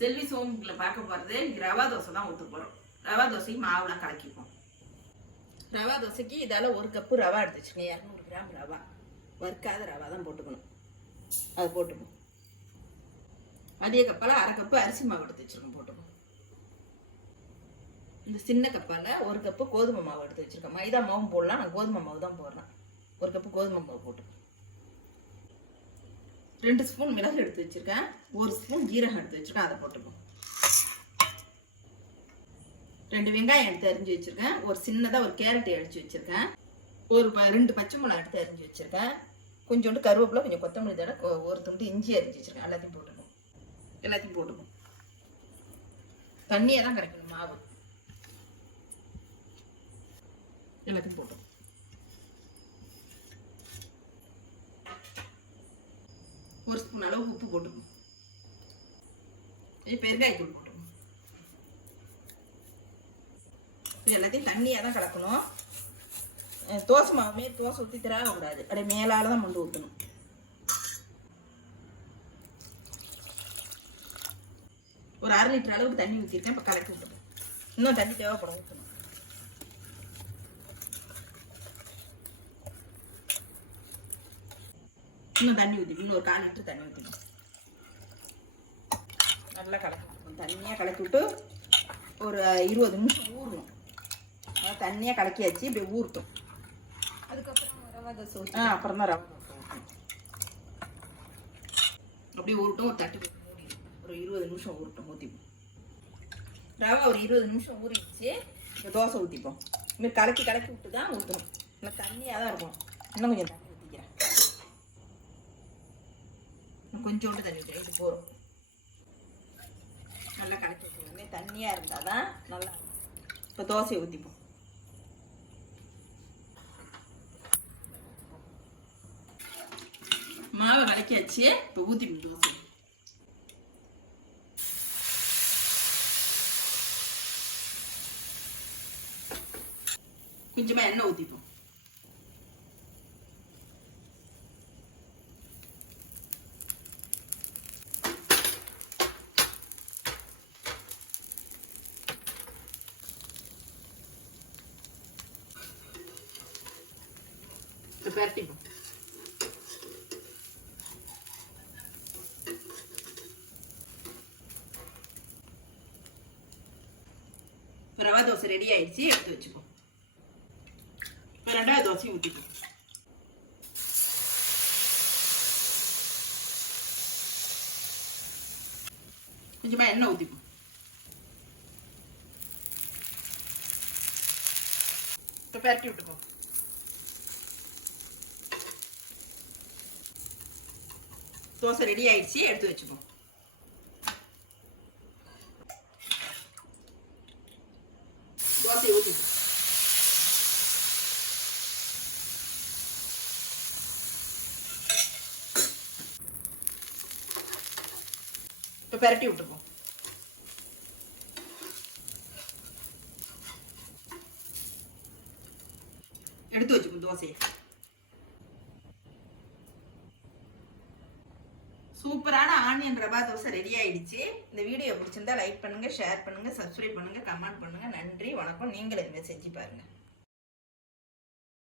செல்வி சோமுக்குள்ள பார்க்க போகிறது ரவா தோசை தான் ஊற்ற போகிறோம். ரவா தோசைக்கு மாவுலாம் கலக்கிப்போம். ரவா தோசைக்கு இதால் 1 கப்பு ரவா எடுத்து வச்சுக்கோங்க. 200 கிராம் ரவா, வறுக்காத ரவா தான் போட்டுக்கணும். அது போட்டுக்கணும். அதே கப்பால் 1/2 கப்பு அரிசி மாவு எடுத்து வச்சுருக்கோம், போட்டுக்கணும். இந்த சின்ன கப்பால் 1 கப்பு கோதுமை மாவு எடுத்து வச்சுருக்கேன். மைதா மாவும் போடலாம், நான் கோதுமை மாவு தான் போடுறேன். 1 கப்பு கோதுமை மாவு போட்டுக்கணும். 2 ஸ்பூன் மிளகு எடுத்து வச்சுருக்கேன். 1 ஸ்பூன் ஜீரகம் எடுத்து வச்சுருக்கேன், அதை போட்டுப்போம். 2 வெங்காயம் எடுத்து அரிஞ்சு வச்சுருக்கேன். ஒரு சின்னதாக ஒரு கேரட் அடித்து வச்சுருக்கேன். 2 பச்சை மிளகா எடுத்து அரிஞ்சு வச்சுருக்கேன். கொஞ்சோண்டு கருவேப்பிலை, கொஞ்சம் கொத்தமல்லி தடை, 1 துண்டு இஞ்சி அரிஞ்சு வச்சுருக்கேன். எல்லாத்தையும் போட்டுப்போம். தண்ணியாக தான் கிடைக்கணும் மாவு. எல்லாத்தையும் போட்டுப்போம். ஒரு ஸ்பூன் அளவு உப்பு போட்டுக்கணும். பெருங்காயத்தூள் போட்டுக்கணும். எல்லாத்தையும் தண்ணியாக தான் கலக்கணும். தோசை மாவுமே தோசை ஊற்றி திராகக்கூடாது, அப்படியே மேலால் தான் மண்டு ஊற்றணும். ஒரு 1/2 லிட்டர் அளவுக்கு தண்ணி ஊற்றிருக்கேன். இப்போ கலக்கி விட்டுருக்கேன். இன்னும் தண்ணி தேவைப்படும், ஊற்றணும். இன்னும் தண்ணி ஊற்றிக்கணும். இன்னும் ஒரு 1/4 லிட்டர் தண்ணி ஊற்றிக்கணும். நல்லா கலக்கி விட்டுக்கணும். தண்ணியாக கலக்கி விட்டு ஒரு 20 நிமிஷம் ஊறணும். தண்ணியாக கலக்கியாச்சு, இப்படி ஊறட்டும். அதுக்கப்புறம் ரவா தோசை அப்புறம் தான் ரவா தோசை ஊற்றணும். அப்படியே ஊறட்டும். ஒரு தட்டு மூடி ஒரு 20 நிமிஷம் ஊறட்டும். ஊற்றிப்போம். ரவா ஒரு 20 நிமிஷம் ஊறிடுச்சு. இப்போ தோசை ஊற்றிப்போம். இன்னும் கலக்கி விட்டு தான் ஊற்றணும். இல்லை தண்ணியாக தான் இருக்கும். இன்னும் கொஞ்சம் தண்ணி ஊற்றிக்கிறேன். கொஞ்சோண்டு தண்ணி ஊற்றிக்கிறேன். இது போகிறோம். நல்லா கலக்கி விட்டுருவோம். தண்ணியாக இருந்தால் தான் நல்லா. இப்போ தோசையை ஊற்றிப்போம். மாவை கலக்கியாச்சு. இப்போ ஊற்றிப்போம் தோசை. கொஞ்சமாக எண்ணெய் ஊற்றிப்போம். பரட்டிப்போம். ரவா தோசை ரெடி ஆயிடுச்சு. எடுத்து வச்சுப்போம். இப்போ 2வது தோசையும் ஊற்றிப்போம். கொஞ்சமா எண்ணெய் ஊற்றிப்போம். இப்போ பரட்டி விட்டுப்போம். தோசை ரெடி ஆயிடுச்சு. எடுத்து வச்சுப்போம். தோசை ஊற்றிப்போம். இப்போ பரட்டி விட்டுப்போம். எடுத்து வச்சுப்போம் தோசையை. சூப்பரான ஆனியன் ரவா தோசை ரெடி ஆயிடுச்சு. இந்த வீடியோ பிடிச்சிருந்தா லைக் பண்ணுங்க, ஷேர் பண்ணுங்க, சப்ஸ்கிரைப் பண்ணுங்க, கமெண்ட் பண்ணுங்க. நன்றி, வணக்கம். நீங்களும் இதுமாதிரி செஞ்சு பாருங்க.